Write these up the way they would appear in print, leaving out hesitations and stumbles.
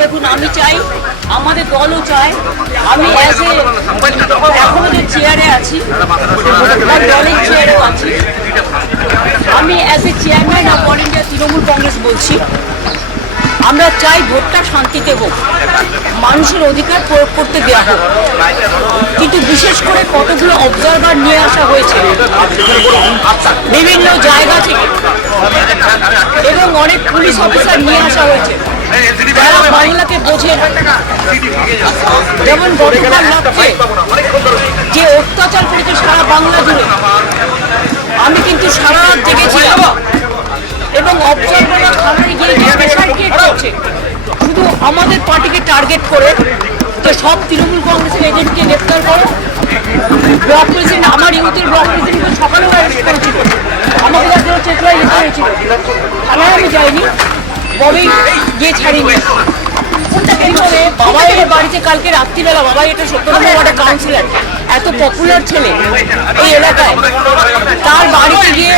দেখুন, আমি চাই, আমাদের দলও চায়, আমি এখনো যে চেয়ারে আছি, দলের চেয়ারেও আছি, আমি as a chairman of all India Trinamool Congress বলছি, আমরা চাই ভোটটা শান্তিতে হোক, মানুষের অধিকার প্রয়োগ করতে দেওয়া হোক। কিন্তু বিশেষ করে কতগুলো অবজারভার নিয়ে আসা হয়েছে বিভিন্ন জায়গা থেকে এবং অনেক পুলিশ অফিসার নিয়ে আসা হয়েছে যারা বাংলাকে বোঝে। যেমন গতকাল রাত্রে যে অত্যাচার করেছে সারা বাংলা জুড়ে, আমি কিন্তু সারা রাত জেগেছিলাম এবং অবজারভাররা থানায় গিয়ে প্রেশার ক্রিয়েট করছে শুধু আমাদের পার্টিকে টার্গেট করে, যে সব তৃণমূল কংগ্রেসের এজেন্টকে গ্রেপ্তার করো। ব্লক প্রেসিডেন্ট, আমার ইউথের ব্লক প্রেসিডেন্টকে সকালেও অ্যারেস্ট করেছিল, আমাকে যাদের চেতনায় যেতে হয়েছিল, থানায় আমি যাইনি, ববি গিয়ে ছাড়িনি। এইভাবে বাবাইয়ের বাড়িতে কালকে রাত্রিবেলা, বাবাই এটা 17 নম্বর ওয়ার্ডের কাউন্সিলর, এত পপুলার ছেলে এই এলাকায়, তার বাড়িতে গিয়ে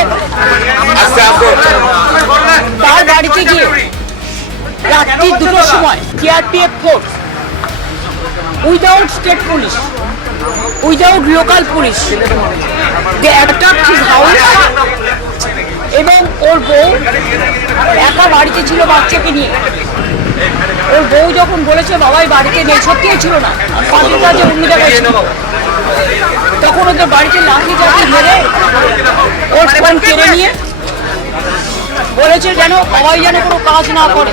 রাত্রি 2টোর সময় CRPF force, without state police, without local police, they attack his house. এবং ওর বউ একা বাড়িতে ছিল বাচ্চাকে নিয়ে। ওর বউ যখন বলেছে বাবাই বাড়িতে নেই, সত্যিই ছিল না, পাখির কাজে অন্য জায়গায় ছিল, তখন ওদের বাড়িতে লাঠি চাঠি মেরে ওর ফোন কেড়ে নিয়ে বলেছে যেন বাবাই যেন কোনো কাজ না করে।